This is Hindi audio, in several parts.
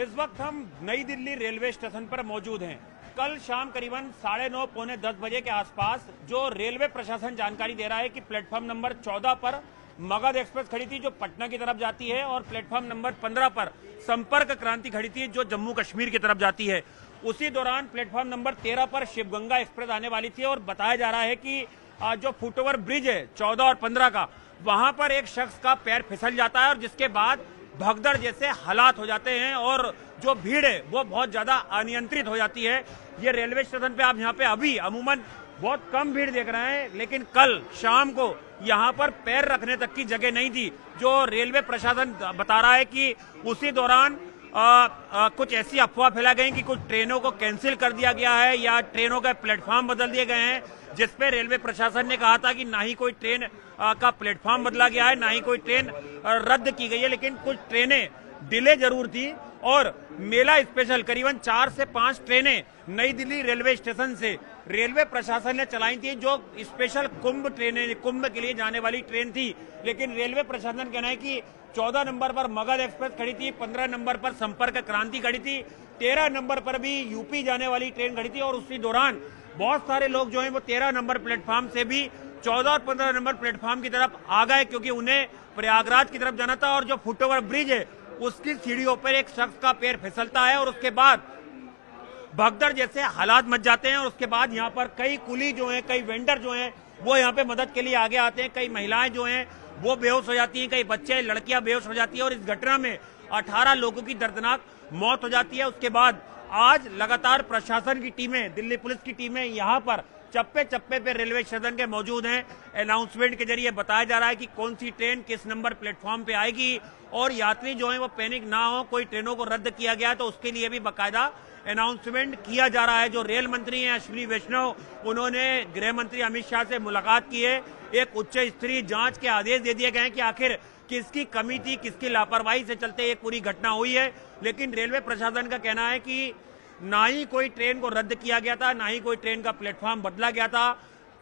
इस वक्त हम नई दिल्ली रेलवे स्टेशन पर मौजूद हैं। कल शाम करीबन 9:30 पौने 10 बजे के आसपास जो रेलवे प्रशासन जानकारी दे रहा है कि प्लेटफॉर्म नंबर 14 पर मगध एक्सप्रेस खड़ी थी जो पटना की तरफ जाती है, और प्लेटफॉर्म नंबर 15 पर संपर्क क्रांति खड़ी थी जो जम्मू कश्मीर की तरफ जाती है। उसी दौरान प्लेटफॉर्म नंबर 13 पर शिवगंगा एक्सप्रेस आने वाली थी, और बताया जा रहा है कि जो फुटओवर ब्रिज है 14 और 15 का, वहां पर एक शख्स का पैर फिसल जाता है और जिसके बाद भगदड़ जैसे हालात हो जाते हैं और जो भीड़ है वो बहुत ज्यादा अनियंत्रित हो जाती है। ये रेलवे स्टेशन पे आप यहाँ पे अभी अमूमन बहुत कम भीड़ देख रहे हैं, लेकिन कल शाम को यहाँ पर पैर रखने तक की जगह नहीं थी। जो रेलवे प्रशासन बता रहा है कि उसी दौरान कुछ ऐसी अफवाह फैला गई कि कुछ ट्रेनों को कैंसिल कर दिया गया है या ट्रेनों के प्लेटफॉर्म बदल दिए गए हैं, जिसपे रेलवे प्रशासन ने कहा था कि ना ही कोई ट्रेन का प्लेटफॉर्म बदला गया है, ना ही कोई ट्रेन रद्द की गई है, लेकिन कुछ ट्रेनें डिले जरूर थी। और मेला स्पेशल करीबन 4 से 5 ट्रेनें नई दिल्ली रेलवे स्टेशन से रेलवे प्रशासन ने चलाई थी, जो स्पेशल कुंभ के लिए जाने वाली ट्रेन थी। लेकिन रेलवे प्रशासन कहना है कि 14 नंबर पर मगध एक्सप्रेस खड़ी थी, 15 नंबर पर संपर्क क्रांति खड़ी थी, 13 नंबर पर भी यूपी जाने वाली ट्रेन खड़ी थी। और उसी दौरान बहुत सारे लोग जो हैं वो 13 नंबर प्लेटफॉर्म से भी 14 और 15 नंबर प्लेटफॉर्म की तरफ आ गए, क्योंकि उन्हें प्रयागराज की तरफ जाना था। और जो फुटओवर ब्रिज है उसकी सीढ़ियों पर एक शख्स का पैर फिसलता है और उसके बाद भगदड़ जैसे हालात मच जाते हैं। और उसके बाद यहाँ पर कई कुली जो हैं, कई वेंडर जो हैं वो यहाँ पे मदद के लिए आगे आते हैं। कई महिलाएं जो हैं वो बेहोश हो जाती हैं, कई बच्चे लड़कियां बेहोश हो जाती है, और इस घटना में 18 लोगों की दर्दनाक मौत हो जाती है। उसके बाद आज लगातार प्रशासन की टीमें, दिल्ली पुलिस की टीमें यहाँ पर चप्पे चप्पे पे रेलवे स्टेशन के मौजूद हैं। अनाउंसमेंट के जरिए बताया जा रहा है कि कौन सी ट्रेन किस नंबर प्लेटफॉर्म पे आएगी, और यात्री जो है वो पैनिक ना हो। कोई ट्रेनों को रद्द किया गया तो उसके लिए भी बाकायदा अनाउंसमेंट किया जा रहा है। जो रेल मंत्री हैं अश्विनी वैष्णव, उन्होंने गृह मंत्री अमित शाह से मुलाकात की है। एक उच्च स्तरीय जांच के आदेश दे दिए गए हैं कि आखिर किसकी कमी थी, किसकी लापरवाही से चलते ये पूरी घटना हुई है। लेकिन रेलवे प्रशासन का कहना है कि ना ही कोई ट्रेन को रद्द किया गया था, ना ही कोई ट्रेन का प्लेटफॉर्म बदला गया था।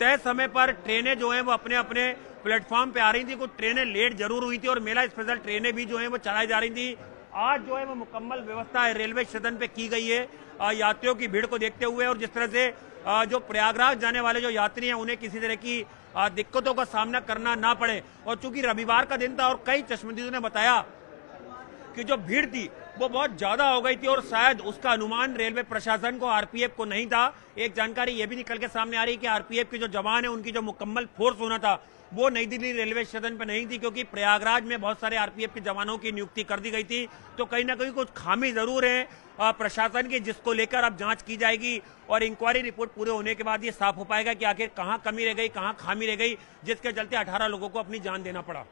तय समय पर ट्रेनें जो हैं वो अपने अपने प्लेटफॉर्म पे आ रही थी। कुछ ट्रेनें लेट जरूर हुई थी और मेला स्पेशल ट्रेनें भी जो हैं वो चलाई जा रही थी। आज जो है वो मुकम्मल व्यवस्था है रेलवे स्टेशन पे की गई है यात्रियों की भीड़ को देखते हुए, और जिस तरह से जो प्रयागराज जाने वाले जो यात्री हैं उन्हें किसी तरह की दिक्कतों का सामना करना ना पड़े। और चूंकि रविवार का दिन था और कई चश्मदीदों ने बताया कि जो भीड़ थी वो बहुत ज्यादा हो गई थी और शायद उसका अनुमान रेलवे प्रशासन को, आरपीएफ को नहीं था। एक जानकारी ये भी निकल के सामने आ रही है कि आरपीएफ के जो जवान है उनकी जो मुकम्मल फोर्स होना था वो नई दिल्ली रेलवे स्टेशन पे नहीं थी, क्योंकि प्रयागराज में बहुत सारे आरपीएफ के जवानों की नियुक्ति कर दी गई थी। तो कहीं ना कहीं कुछ खामी जरूर है प्रशासन की, जिसको लेकर अब जांच की जाएगी और इंक्वायरी रिपोर्ट पूरे होने के बाद ये साफ हो पाएगा कि आखिर कहां कमी रह गई, कहां खामी रह गई, जिसके चलते 18 लोगों को अपनी जान देना पड़ा।